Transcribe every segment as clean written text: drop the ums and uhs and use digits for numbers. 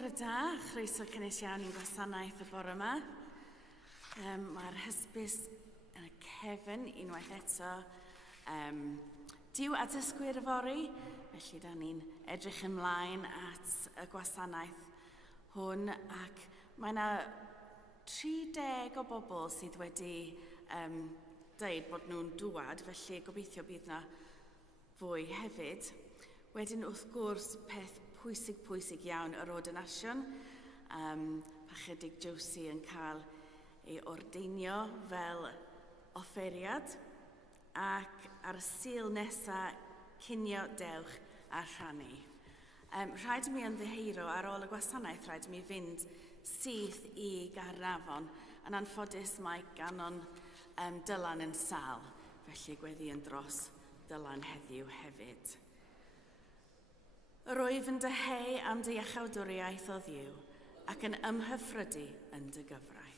Bore da, chroeso cynnes iawn i'n gwasanaeth y bore yma. Mae'r hysbys yn y cefn unwaith eto. Diw at ysgwyr y fori, felly da ni'n edrych ymlaen at y gwasanaeth hwn, ac mae yna 30 o bobl sydd wedi dweud bod nhw'n dŵad, felly gobeithio bydd yna fwy hefyd. Wedyn wrth gwrs peth pwysig iawn yr ordinasiwn. Pa chydig Josie yn cael ei ordeinio fel offeriad, ac ar y sul nesaf cinio dewch a rhannu. Rhaid i mi ymddiheuro ar ôl y gwasanaeth, rhaid i mi fynd syth i Gaernarfon, yn anffodus mae ganon Dylan yn sal, felly gweddi yn dros Dylan heddiw hefyd. Rwyf yn deheu am dy iachawdwriaeth o Dduw ac yn ymhyfrydu yn dy gyfraith.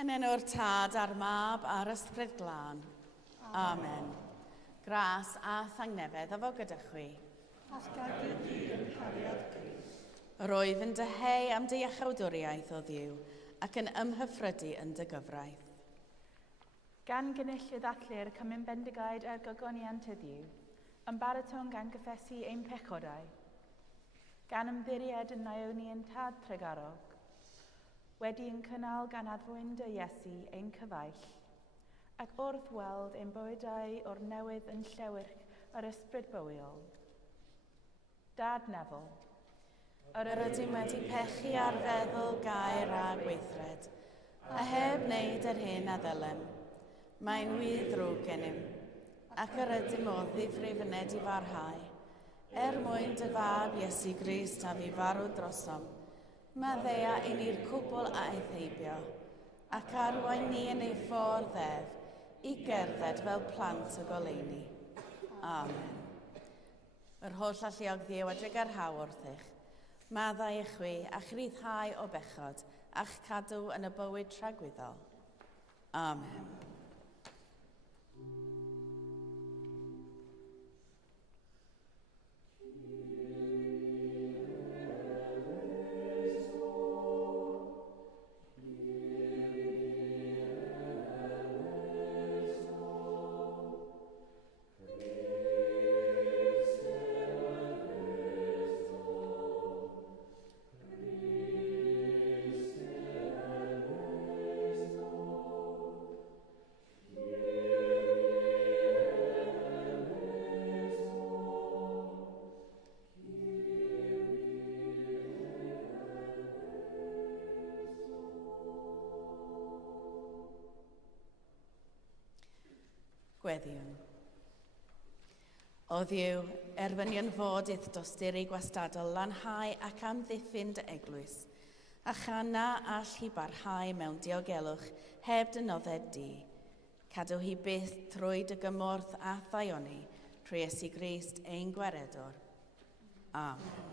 Yn enw'r Tad a'r Mab a'r Ysbryd Glân. Amen. Gras a thangnefedd efo gyda chwi. Asgad i di yn cariad Crist. Rwyf yn deheu am dy iachawdwriaeth o Dduw ac yn ymhyfrydu yn dy gyfraith. Gan gynullydd atlir Cymun Bendigaid er gogoniant y Dduw, yn baraton gan gyffesu ein pechodau. Gan ymddiried yn Naomi yn Tad Tregarog, wedi yn cynnal gan addwyn dy Iesu ein cyfaill, ac wrth weld ein bywydau o'r newydd yn llewyrch yr ysbryd bywiol. Dad Nefel, Yr ydym wedi pechu ar feddwl, gair a gweithred, a heb wneud yr hyn a ddylem. Mae'n wir ddrwg gennym, ac yr ydym o ddifrifyned i farhau, mwyn dy fab Iesu Grist a fi farw drosom. Maddea i ni'r cwbl a eithheibio, ac arwain ni yn ei ffordd ef, i gerdded fel plant y goleuni. Amen. Yr holl alluog Dduw adreg ar haw wrthych. Maddau i chwi a chryddhau o bechod a'ch cadw yn y bywyd tragwyddol. Amen. Gweddiwn. O Dduw, erbynion fod iddo dostur ei gwastadol lanhau ac amddiffyn dy eglwys, a chana all hi barhau mewn diogelwch heb dynodded di. Cadw hi byth trwy dy gymorth a thaioni, trwy Iesu Grist ein gwaredwr. Amen.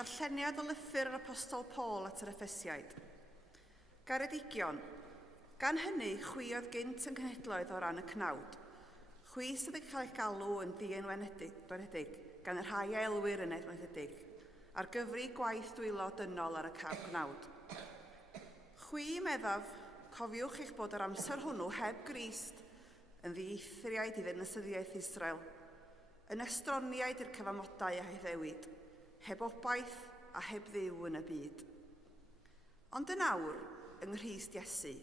Darlleniad o lythyr yr apostol Paul at yr Effesiaid. Garedigion, gan hynny chwiodd gynt yn cenhedloedd o ran y cnawd. Chwi sydd yn cael ei galw yn ddienwedig gan y rhai elwyr yn enwedig, ar gyfri gwaith dwylo dynol ar y cnawd. Chwi meddaf, cofiwch eich bod yr amser hwnnw heb Grist yn ddieithriaid i ddinasyddiaeth Israel, yn estroniaid i'r cyfamodau a heiddewid, heb obaith a heb ddiw yn y byd. Ond yn awr, yng Nghrist Iesu,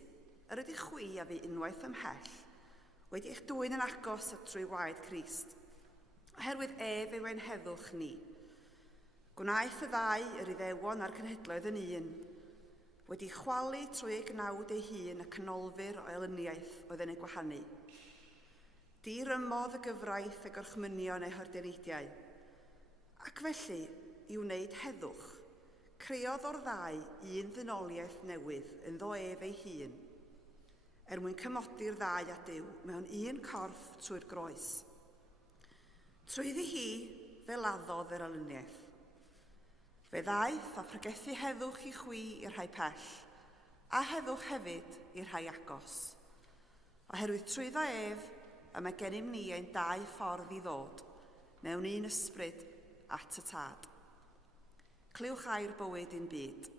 yr ydych chwi a fi unwaith ymhell, wedi eich dwyn yn agos at trwy waed Crist, oherwydd ef yw ein heddwch ni. Gwnaeth y ddau yr Iddewon a'r cenhedloedd yn un, wedi chwalu trwy ei gnawd ei hun y canolfur o elyniaeth oedd yn ei gwahanu. Dirymodd y gyfraith y gorchmynion eu horderidiau. Ac felly, i wneud heddwch, creodd o'r ddau un ddynoliaeth newydd yn ddo ef ei hun, mwyn cymodi'r ddau a Duw mewn un corff trwy'r groes. Trwyddi hi fe laddodd yr alyniaeth. Fe ddaeth a pregethu heddwch i chwi i'r rhai pell, a heddwch hefyd i'r rhai agos. Oherwydd trwyddo ef, y mae gennym ni ein dau ffordd i ddod, mewn un ysbryd at y tad. Clywch ai'r bywyd i'n byd.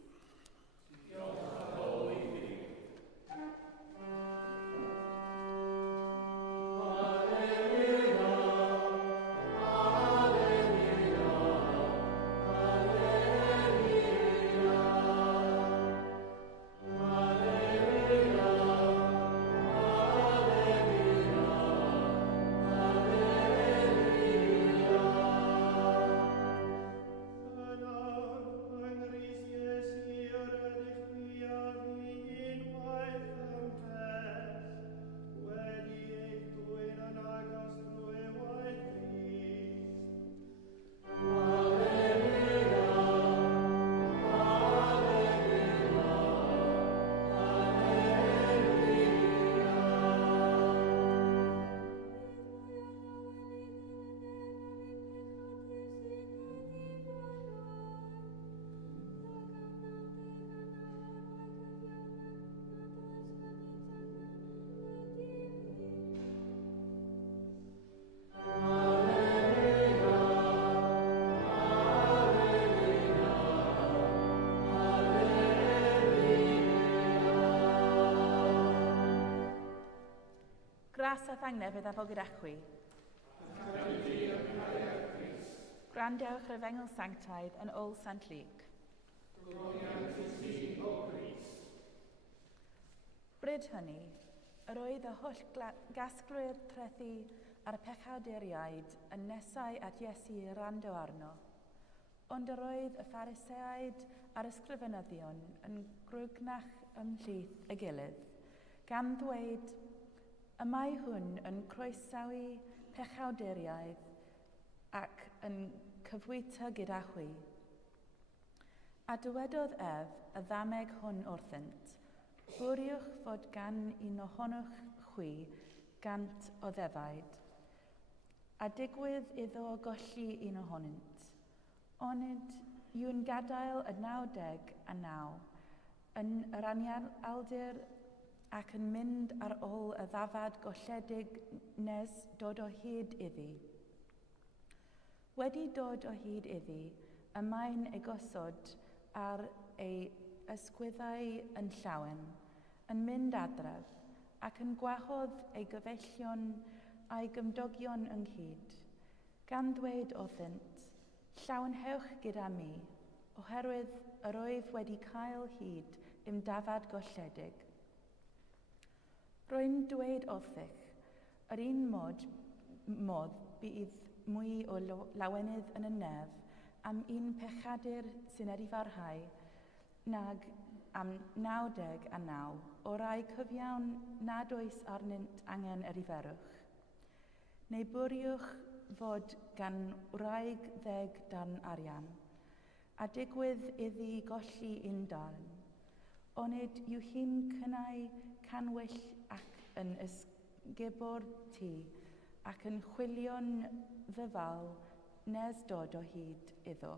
Gras a thangnefydd a fo gyda chwi. Gwrandiwch yr efengil sanctaidd yn ôl Sant Luc. Bryd hynny, yr oedd y holl gasglwyr trethu ar y pechawduriaid yn nesau at Iesu i rando arno. Ond yr oedd y Phariseaid a'r ysgrifenyddion yn grwgnach ymhlith y gilydd, gan ddweud y mae hwn yn croesawu pechawduriaid ac yn cyfwyta gyda chwi. A dywedodd ef y ddameg hwn wrthynt, bwriwch fod gan un ohonoch chwi gant o ddefaid, a digwydd iddo golli un ohonynt. Ond yw'n gadael y 99 yn yr anialdir ac yn mynd ar ôl y ddafad golledig nes dod o hyd iddi. Wedi dod o hyd iddi, y mae'n ei gosod ar ei ysgwyddau yn llawen, yn mynd adref, ac yn gwahodd ei gyfellion a'i gymdogion ynghyd, gan ddweud wrthynt, llawenhewch gyda mi, oherwydd yr oedd wedi cael hyd i'm dafad golledig. Rwy'n dweud wrthych, yr un modd bydd mwy o lawenydd yn y nef am un pechadur sy'n edifarhau nag am 99 o rai cyfiawn nad oes arnynt angen ediferwch. Neu bwriwch fod gan wraig 10 darn arian, a digwydd iddi golli un darn, onid yw hi'n cynnau canwyll ac yn ysgubor tŷ ac yn chwilio'n ddyfal nes dod o hyd iddo.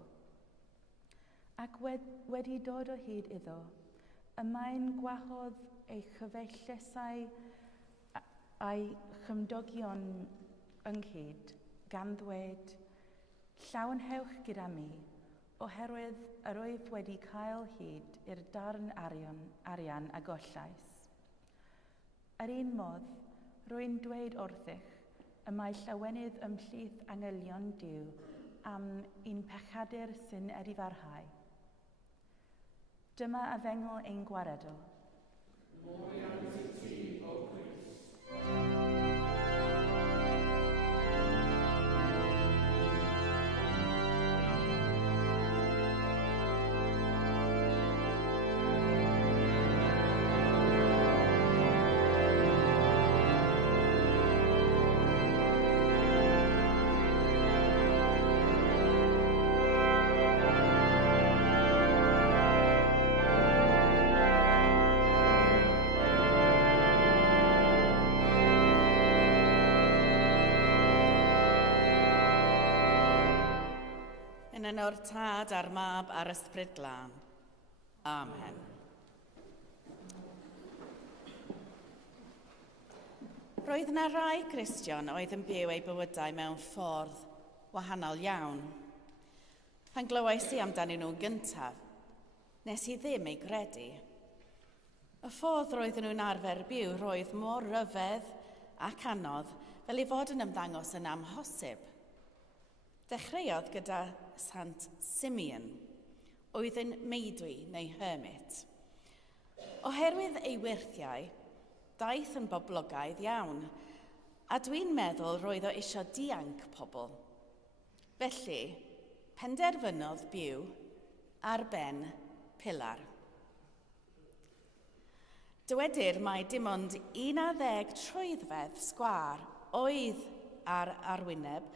Ac wedi dod o hyd iddo, y mae'n gwahodd ei chyfeillusau a'i chymdogion ynghyd gan ddweud, llawenhewch gyda mi, oherwydd yr oedd wedi cael hyd i'r darn arian a gollais. Yr un modd, rwy'n dweud wrthych, y mae llawenydd ymhlith angylion Duw am un pechadur sy'n edifarhau. Dyma efengil ein gwaredol. Yn enw'r Tad a'r Mab a'r Ysbryd Glân. Amen. Roedd yna rai Cristion oedd yn byw eu bywydau mewn ffordd wahanol iawn. Pan glywais i amdanyn nhw'n gyntaf, nes i ddim ei gredu. Y ffordd roedden nhw'n arfer byw roedd mor ryfedd ac anodd fel ei fod yn ymddangos yn amhosib. Dechreuodd gyda Sant Simeon, oedd yn meidwi neu hermit. Oherwydd ei wirthiau, daeth yn boblogaidd iawn, a dwi'n meddwl roedd o eisiau dianc pobl. Felly, penderfynodd byw ar ben pilar. Dywedir mai dim ond 11 troeddfedd sgwâr oedd ar arwyneb,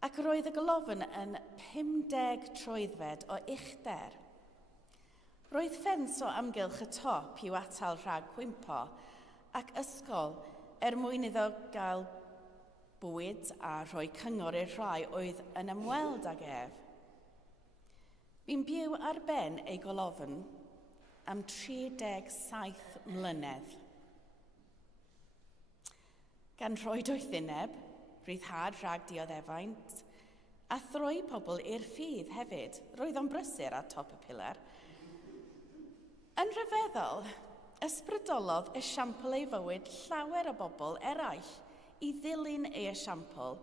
ac roedd y golofn yn 50 troeddfed o uchder. Roedd ffens o amgylch y top i'w atal rhag cwympo, ac ysgol mwyn iddo gael bwyd a rhoi cyngor i'r rhai oedd yn ymweld ag ef. Bu'n byw ar ben ei golofn am 37 mlynedd. Gan roed o'i ddiwyneb, ryddhad rhag dioddefaint, a throi pobl i'r ffydd hefyd, roedd o'n brysur ar top y pilar. Yn rhyfeddol, ysbrydolodd esiampl ei fywyd llawer o bobl eraill i ddilyn ei esiampl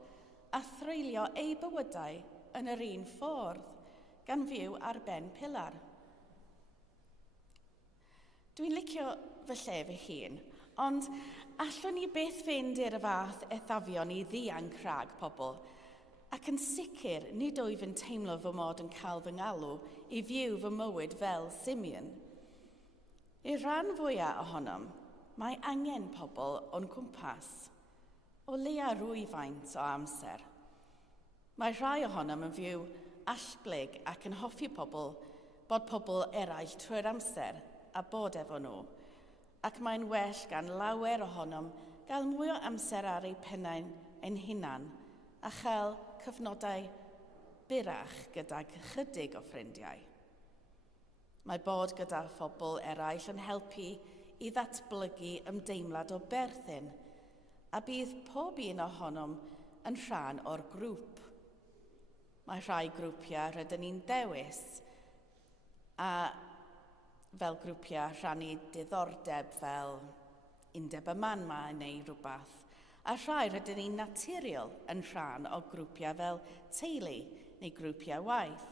a threulio ei bywydau yn yr un ffordd, gan fyw ar ben pilar. Dwi'n licio fy lle fy hun, ond allwn ni byth fynd i'r fath eithafion i ddianc rhag pobl, ac yn sicr nid wyf yn teimlo fy mod yn cael fy ngalw i fyw fy mywyd fel Simeon. I'r rhan fwyaf ohonom, mae angen pobl o'n cwmpas, o leia rwyfaint o amser. Mae rhai ohonom yn fyw allblyg ac yn hoffi bod pobl eraill trwy'r amser a bod efo nhw, ac mae'n well gan lawer ohonom gael mwy o amser ar eu pennau ein hunan a chael cyfnodau byrach gydag chydig o ffrindiau. Mae bod gyda phobl eraill yn helpu i ddatblygu ymdeimlad o berthyn, a bydd pob un ohonom yn rhan o'r grŵp. Mae rhai grwpiau rydyn ni'n dewis, a fel grwpiau rhannu diddordeb fel undeb y man ma neu rhywbeth, a rhai rydyn ni'n naturiol yn rhan o grwpiau fel teulu neu grwpiau waith.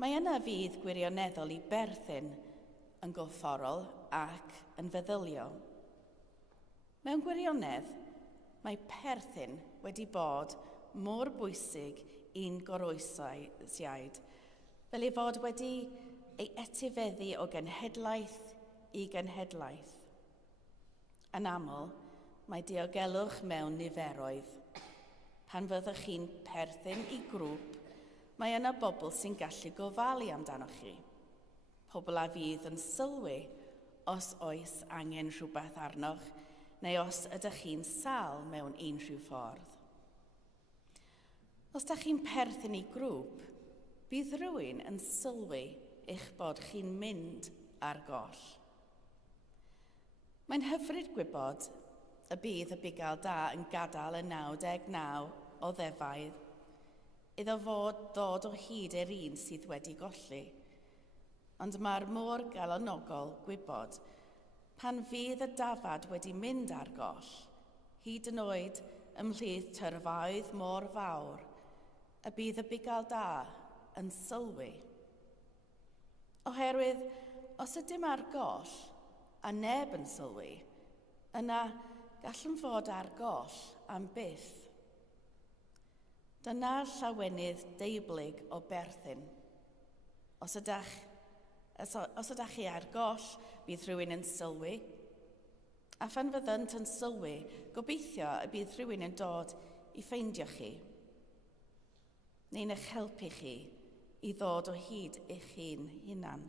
Mae yna fydd gwirioneddol i berthyn yn gorfforol ac yn feddyliol. Mewn gwirionedd, mae perthyn wedi bod mor bwysig i'n goroesiaid, fel ei fod wedi ei etifeddu o genhedlaeth i genhedlaeth. Yn aml, mae diogelwch mewn niferoedd. Pan fyddwch chi'n perthyn i grŵp, mae yna bobl sy'n gallu gofalu amdanoch chi. Pobl a fydd yn sylwi os oes angen rhywbeth arnoch, neu os ydych chi'n sal mewn unrhyw ffordd. Os ydych chi'n perthyn i grŵp, bydd rhywun yn sylwi eich bod chi'n mynd ar goll. Mae'n hyfryd gwybod y bydd y bugail da yn gadael y 99 o ddefaidd iddo fod ddod o hyd i'r un sydd wedi golli. Ond mae'r môr galonogol gwybod pan fydd y dafad wedi mynd ar goll, hyd yn oed ymhlith tyrfaoedd mor fawr, y bydd y bugail da yn sylwi. Oherwydd, os ydym ar goll a neb yn sylwi, yna gallwn fod ar goll am byth. Dyna'r llawenydd deiblyg o berthyn. Os ydych chi ar goll, bydd rhywun yn sylwi, a phan fyddant yn sylwi, gobeithio y bydd rhywun yn dod i ffeindio chi, neu'n eich helpu chi i ddod o hyd eich hun hunan.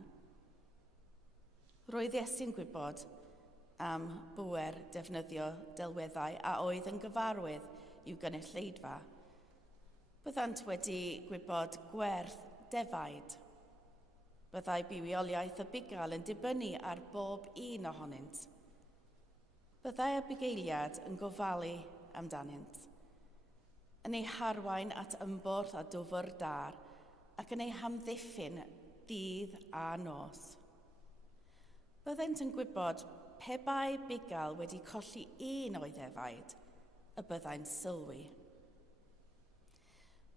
Roedd Iesu'n gwybod am bŵer defnyddio delweddau a oedd yn gyfarwydd i'w gynulleidfa. Byddant wedi gwybod gwerth defaid. Byddai bywioliaeth y bugail yn dibynnu ar bob un ohonynt. Byddai y bugeiliad yn gofalu amdanynt, yn ei harwain at ymborth a dwfr dar ac yn ei hamddiffyn dydd a nos. Byddent yn gwybod pe bai bugail wedi colli un o'i ddefaid, y byddai'n sylwi.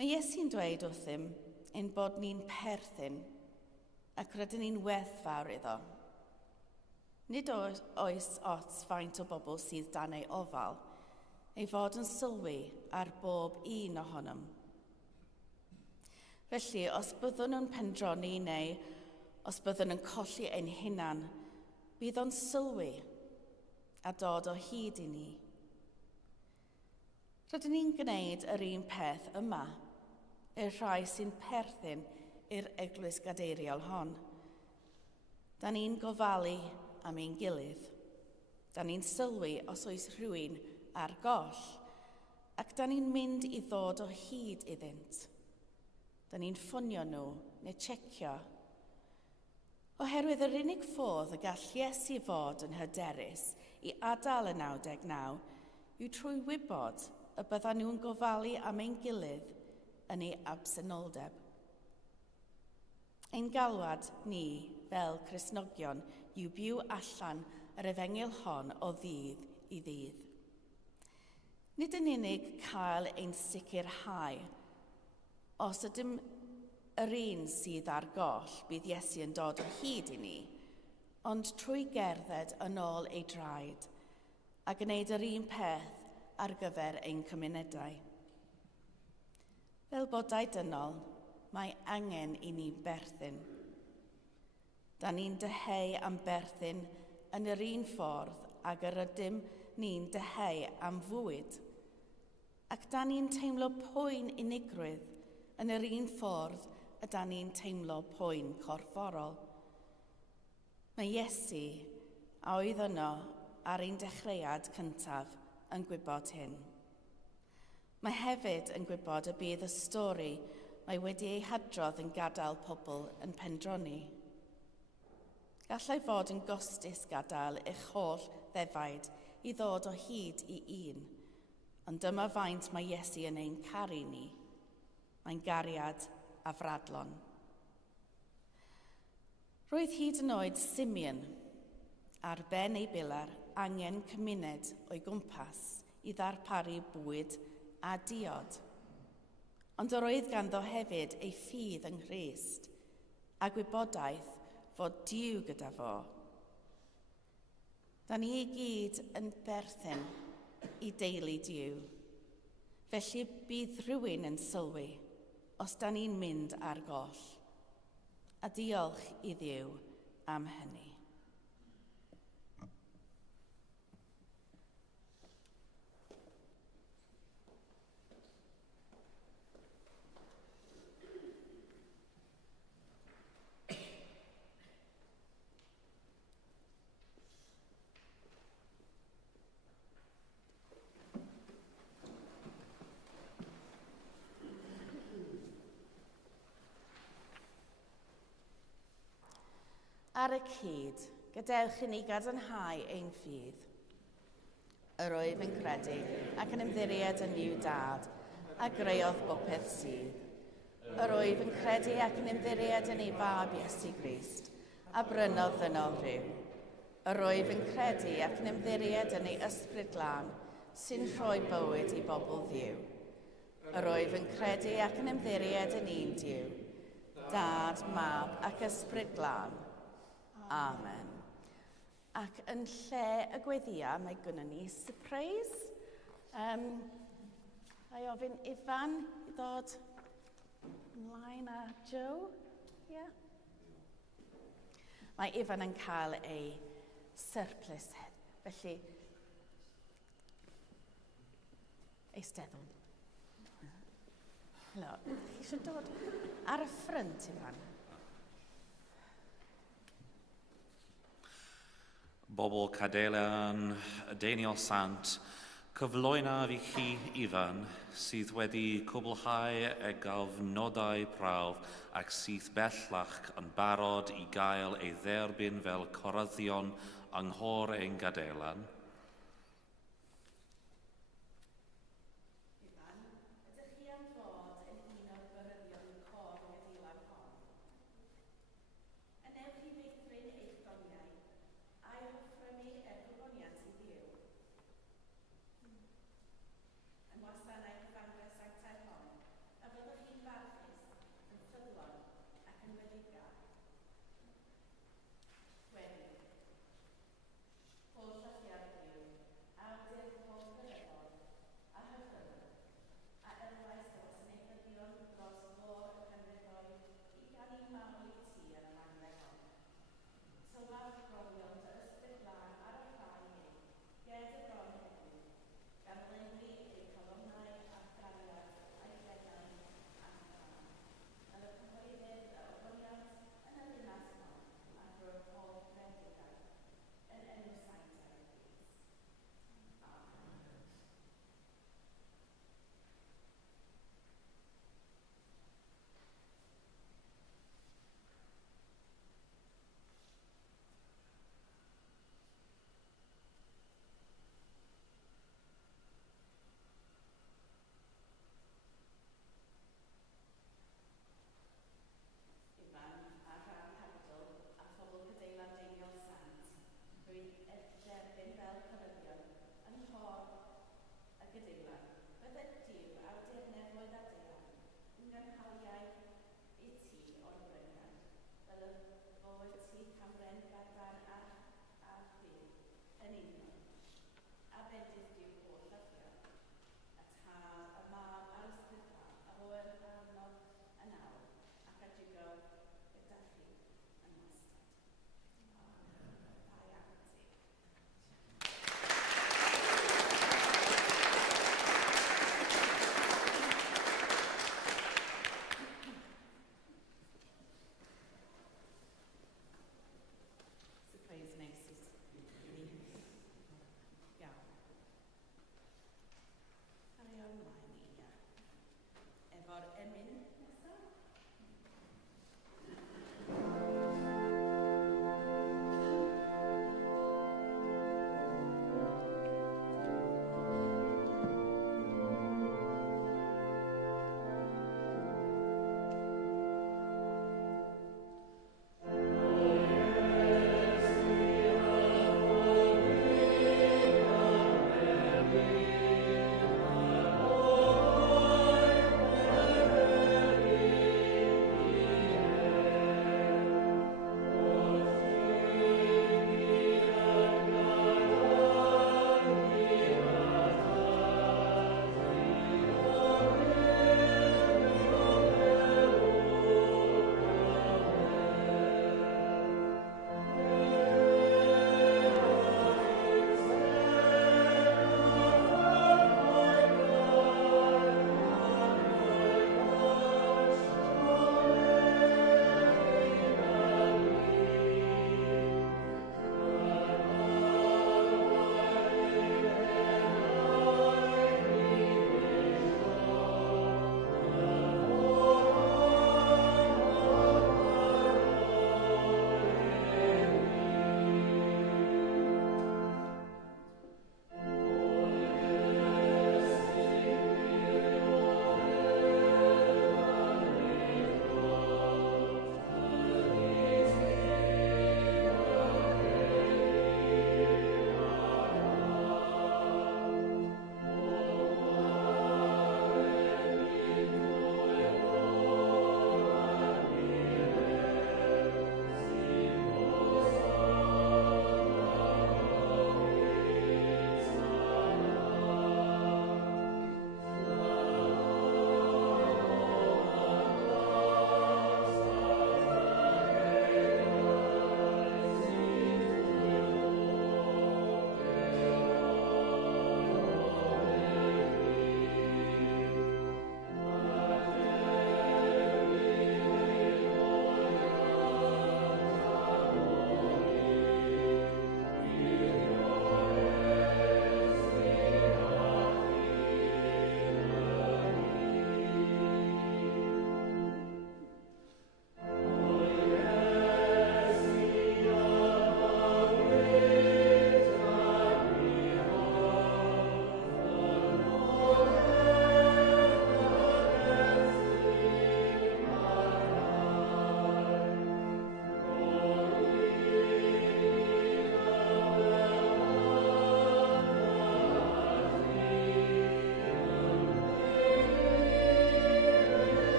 Mae Iesu'n dweud wrthym ein bod ni'n perthyn ac rydyn ni'n werthfawr iddo. Nid oes ots faint o bobl sydd dan ei ofal, ei fod yn sylwi ar bob un ohonom. Felly, os byddwn nhw'n pendroni neu os byddwn yn colli ein hunan, bydd o'n sylwi a dod o hyd i ni. Rydyn ni'n gwneud yr un peth yma, y rhai sy'n perthyn i'r eglwys gadeiriol hon. Da ni'n gofalu am ein gilydd. Da ni'n sylwi os oes rhywun ar goll, ac da ni'n mynd i ddod o hyd iddynt. Da ni'n ffonio nhw neu tsecio. Oherwydd yr unig ffordd y gall Iesu fod yn hyderus i adael y 99 yw trwy wybod y byddan nhw'n gofalu am ein gilydd yn ei absenoldeb. Ein galwad ni fel Cristnogion yw byw allan yr efengyl hon o ddydd i ddydd. Nid yn unig cael ein sicrhau os ydym yr un sydd ar goll bydd Iesu yn dod o hyd i ni, ond trwy gerdded yn ôl ei draed a gwneud yr un peth ar gyfer ein cymunedau. Fel bodau dynol, mae angen i ni berthyn. Da ni'n deheu am berthyn yn yr un ffordd ac yr ydym ni'n deheu am fwyd, ac da ni'n teimlo poen unigrwydd yn yr un ffordd y da ni'n teimlo poen corfforol. Mae Iesu a oedd yno ar ein dechreuad cyntaf yn gwybod hyn. Mae hefyd yn gwybod y bydd y stori mae wedi ei hadrodd yn gadael pobl yn pendroni. Gallai fod yn gostus gadael eich holl ddefaid i ddod o hyd i un, ond dyma faint mae Iesu yn ein caru ni. Mae'n gariad afradlon. Roedd hyd yn oed Simeon ar ben ei bilar angen cymuned o'i gwmpas i ddarparu bwyd a diod. Ond yr oedd ganddo hefyd ei ffydd yng Nghrist a gwybodaeth fod Duw gyda fo. Da ni i gyd yn berthyn i deulu Duw, felly bydd rhywun yn sylwi os da ni'n mynd ar goll. A diolch i Dduw am hynny. Ar y cyd, gadewch i ni gadarnhau ein ffydd. Yr wyf yn credu ac yn ymddiried yn yw dad, a greuodd bopeth sydd. Yr wyf yn credu ac yn ymddiried yn ei fab Iesu Grist, a brynodd ddynol rhyw. Yr wyf yn credu ac yn ymddiried yn ei ysbryd glân, sy'n rhoi bywyd i bobl ddiw. Yr wyf yn credu ac yn ymddiried yn un Duw, dad, mab ac ysbryd glân. Amen. Ac yn lle y gweddia, mae gynnon ni surprise. Ai ofyn Ifan i ddod ymlaen a Joe? Yeah. Mae Ifan yn cael ei surplus, felly eisteddwn. Helo, chi eisiau dod ar y ffrynt, Ifan? Bobl Cadeilan, Daniel Sant, Cyflwynaf i chi ifan sydd wedi cwblhau y gofnodau prawf ac sydd bellach yn barod i gael ei dderbyn fel coryddion anghor ein gadeilan. Ydych chi am fod yn un o'r goryddion cor gadeilan hon? Ynewch chi feithrin eich doniau a'i hoffrymu gwyddoniant i Dduw. Yn wasanaeth Bangor Sanctaidd hon, a fyddwch chi'n barchus, yn ffyddlon ac yn wedigar. Wedi. Holl alliad Dduw, awdur pob gyrraedd, a hyfryd, a erwais y wasanaethyddion dros fôr y cynrydoedd i gannu mawl i ti yn y mangre hon. Sylwaf brofion dy ysbryd lan ar y rhai hyn, ged y bron heddiw, gan lenwi eu colonnau a thrawiad a'i ffenau a thran. Yn y cyhoeddydd y ogoniant yn y ddinas hon, a drwy'r holl bendigaidd, yn enw sanctaidd Crist. Amen. Ifan a rhan hagdol a phobl cadeilan deiniol sant, rwy'n derbyn fel coryddion yn hor y gadeilan. Bydde Duw awdur nefoedd a dean yn gynhaliaeth i ti o'r bryniad, fel y fod ti camren gadarn a chwyd yn union. A bendydd Duw holl ddyddion, y tad, y mab a'r ysbryd a hwyr arnodd yn awr, ac a digo gyda chi yn wastad. Amen. Da iawn ti. Surprise nice.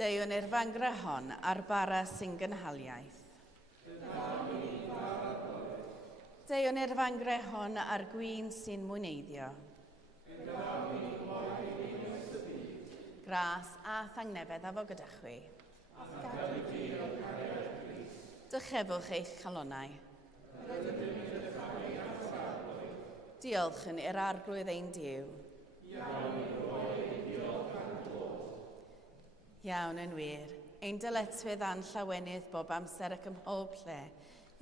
Deiwn i'r fangrehon a'r bara sy'n gynhaliaeth. Deiwn i'r fangrehon a'r gwyn sy'n mwyneiddio. Gras a thangnefedd a fo gyda chwi. Dychefwch eich calonnau. Diolch yn i'r arglwydd ein Duw. Iawn yn wir, ein dyletswydd a'n llawenydd bob amser ac ym mhob lle,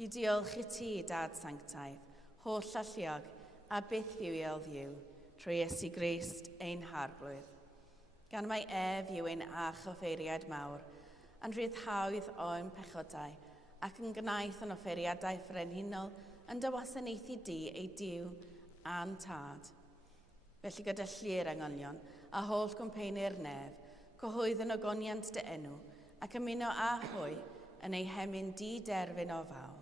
i diolch i ti, Dad Sanctaidd, holl alluog a byth fywio'l ddiw, trwy Iesu Grist ein harglwydd. Gan mai ef yw ein a choffeiriad mawr, a'n rhyddhawdd o'n pechodau, ac yn gnaeth yn offeriadau ffrenhinol yn dy wasanaethu di ei Duw a'n tad. Felly gyda llir angolion a holl gwmpeinir nef, cyhoedd yn ogoniant dy enw ac ymuno â hwy yn ei hemyn di-derfyn o fawl.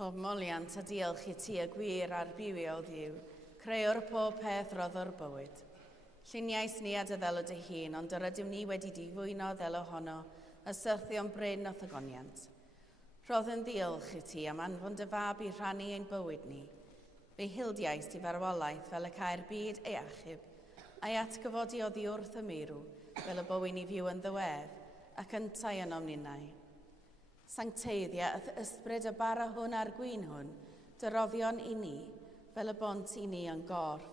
Pob moliant a diolch i ti y gwir a'r bywio o ddiw, creuwr pob peth roddo'r bywyd. Lluniais ni a dy ddelo dy hun, ond yr ydym ni wedi difwyno ddelo honno, y syrthio'n bryn o thygoniant. Roedd yn diolch i ti am anfon dy fab i rhannu ein bywyd ni. Fe hildiais di farwolaeth fel y cael byd ei achub, a'i atgyfodi oddi wrth y meirw, fel y bywyd ni fyw yn ddiwedd, ac yn tai yn omninau. Sancteiddia ysbryd y bara hwn a'r gwyn hwn, dyroddion i ni, fel y bont i ni yn gorff,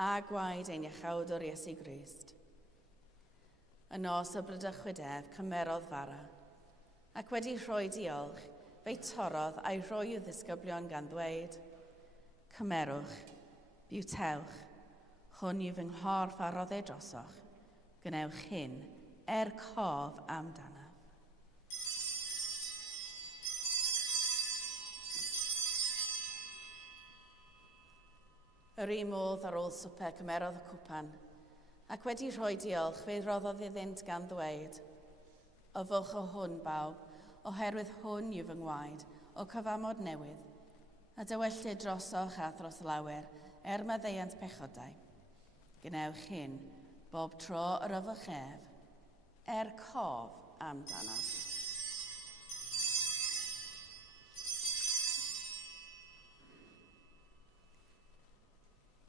a gwaed ein iachawdwr Iesu Grist. Yn nos y brydachwydef cymerodd fara, ac wedi rhoi diolch, fe torodd a'i rhoi i'w ddisgyblion gan ddweud, cymerwch, biwtewch, hwn yw fy nghorff a roddau drosoch, gwnewch hyn cof amdano. Yr un modd ar ôl swper cymerodd y cwpan, ac wedi rhoi diolch fe roddodd iddynt gan ddweud, Yfwch o hwn bawb, oherwydd hwn yw fy ngwaed o cyfamod newydd, a dywellid drosoch a dros lawer maddeuant pechodau. Gwnewch hyn bob tro yr yfwch ef, cof amdano.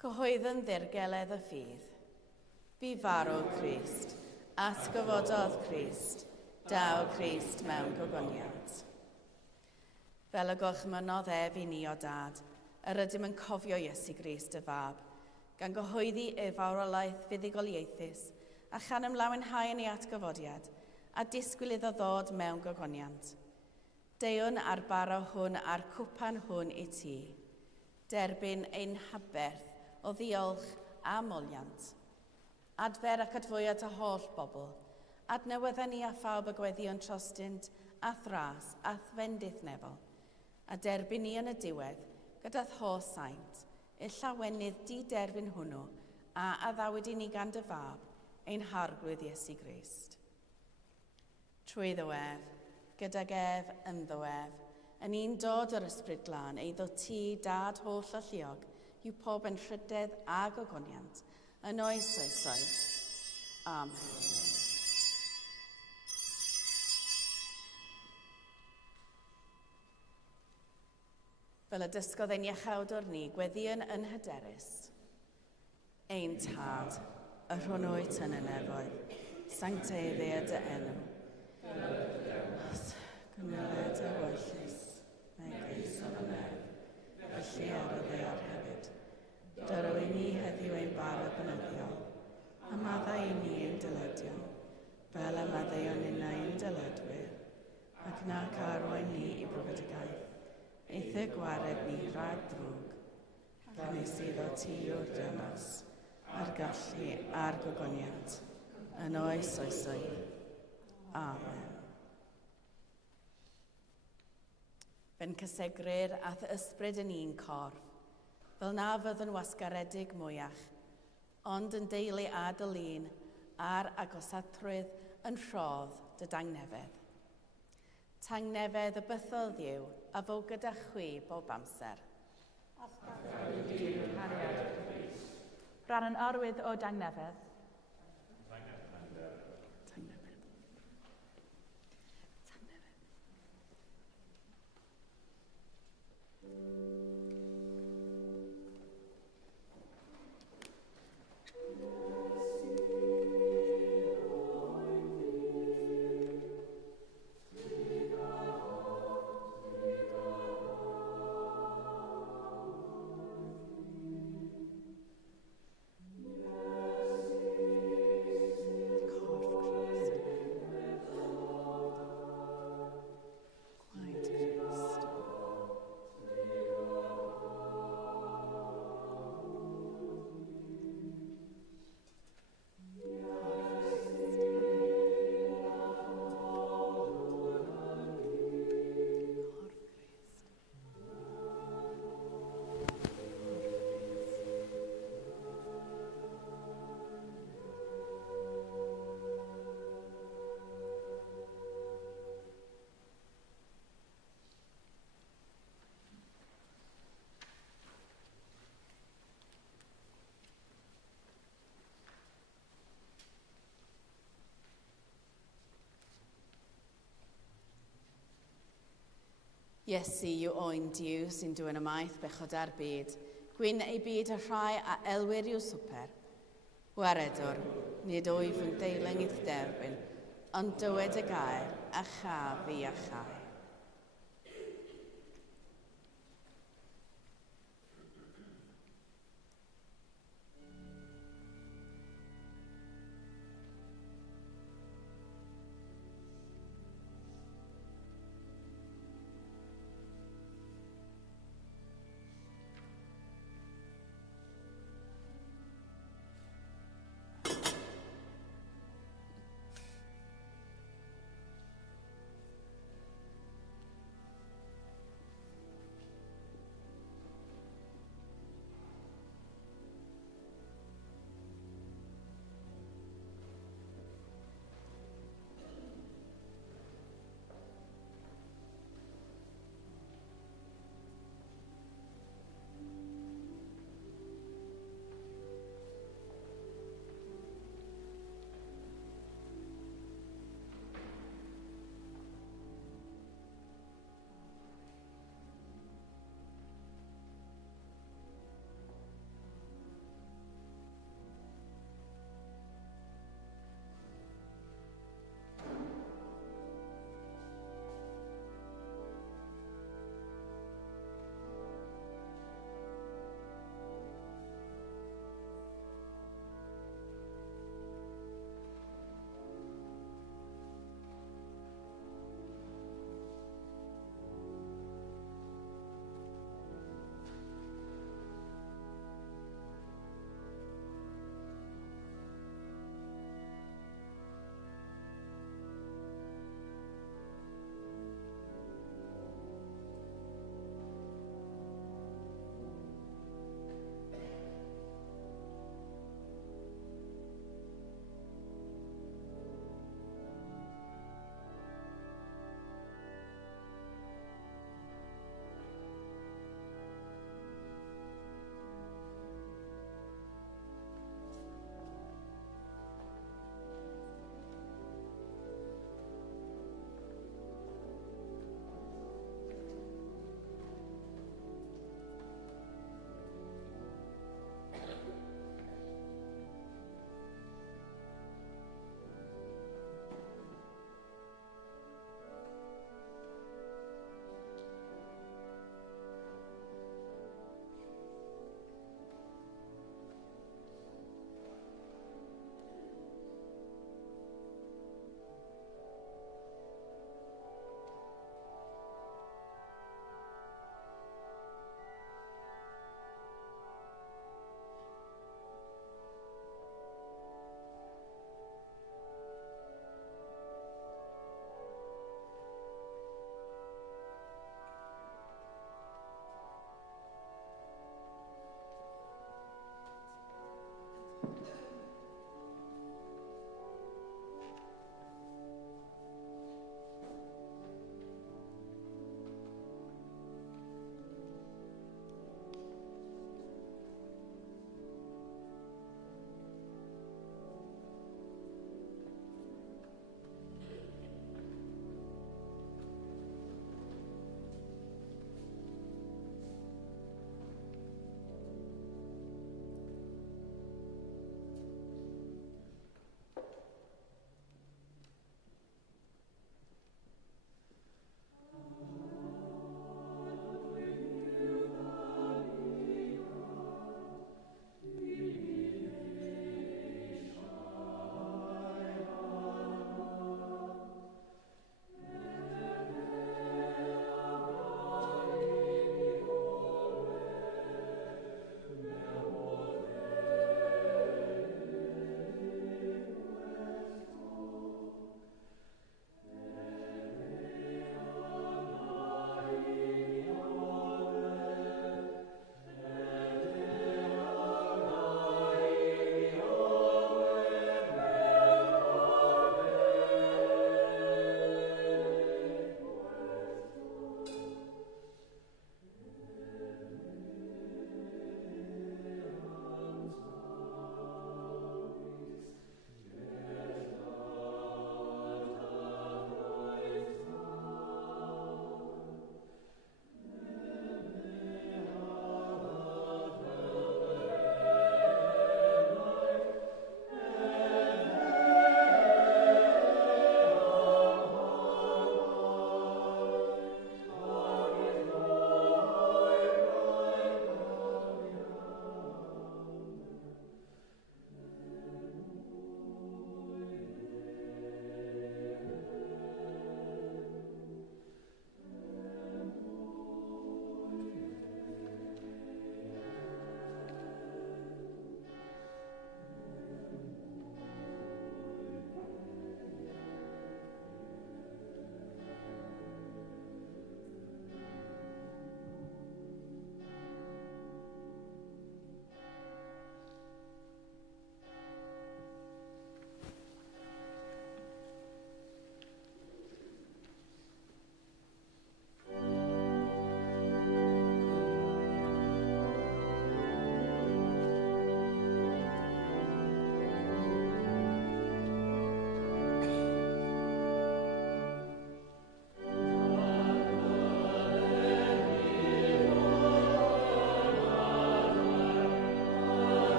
Cyhoedden ddirgeledd y ffydd. Bu farw Crist, atgyfododd Crist, daw Crist mewn gogoniant. Fel y gorchmynodd ef i ni o dad, yr ydym yn cofio Iesu Grist y fab, gan gyhoeddi ei farwolaeth fuddigoliaethus, a chan ymlawenhau yn ei atgyfodiad, a disgwyl iddo ddod mewn gogoniant. Deiwn ar bara hwn a'r cwpan hwn i ti, derbyn ein haberth o ddiolch a moliant. Adfer ac adfwyad y holl bobl, adnewydden ni a phawb y gweddion trostynt a thras a thfendith nefol, a derbyn ni yn y diwedd gyda'r holl saint, y llawenydd di-derbyn hwnnw a addawyd i ni gan dy fab, ein harglwydd Iesu Grist. Trwy ddiwedd, gydag ef yn ddiwedd, yn un dod yr ysbryd glân, eiddo ti, dad holl alluog, yw pob yn rhydedd a gogoniant, yn oes oesoedd. Amen. Fel y dysgodd ein iachawdwr ni, gweddion yn hyderus. Ein tad, y rhwng oed yn y nefoedd, sancteiddau dy enw. Gynyled y wyllus, mae geis yn y nef, felly ar y ddeor hefyd. Dyrw i ni heddiw ein bar y bynyddiol, a maddau i ni ein dylydion, fel y maddeuon unna ein dylydwyr, ac nac arwain ni i brofedigaeth, eithaf gwared ni rhag drwg, gan ei sydd o ti o'r dynas, a'r gallu a'r gogoniant, yn oes oesoedd. Amen. Fe'n cysegrir ath ysbryd yn un corff, fel na fydd yn wasgaredig mwyach, ond yn deulu a dylun a'r agosatrwydd yn rhodd dy dangnefedd. Tangnefedd y bythodd Dduw a fo gyda chwi bob amser. Bran yn arwydd o dangnefedd. Iesu yw oen Diw sy'n dwyn y maith bechod ar byd. Gwyn ei byd a rhai a elwyr yw swper. Waredwr, nid wyf yn deilwng i'th derbyn, ond dywed y gair a chaf i a chai.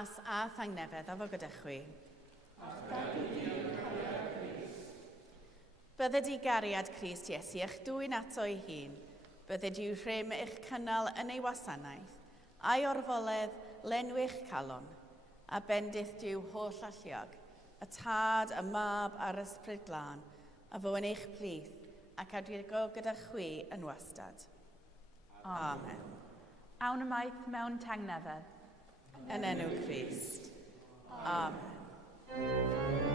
glas a thangnefedd a fo gyda chwi. Bydded i gariad Crist Iesu eich dwy'n ato ei hun, bydded i'w rhym eich cynnal yn ei wasanaeth, a'i orfoledd lenwych calon, a bendith diw holl alliog, y tad, y mab a'r ysbryd glân, a fo yn eich plith, ac adwigo gyda chwi yn wastad. Amen. Awn ymaith mewn tangnefedd. Yn enw Crist. Amen.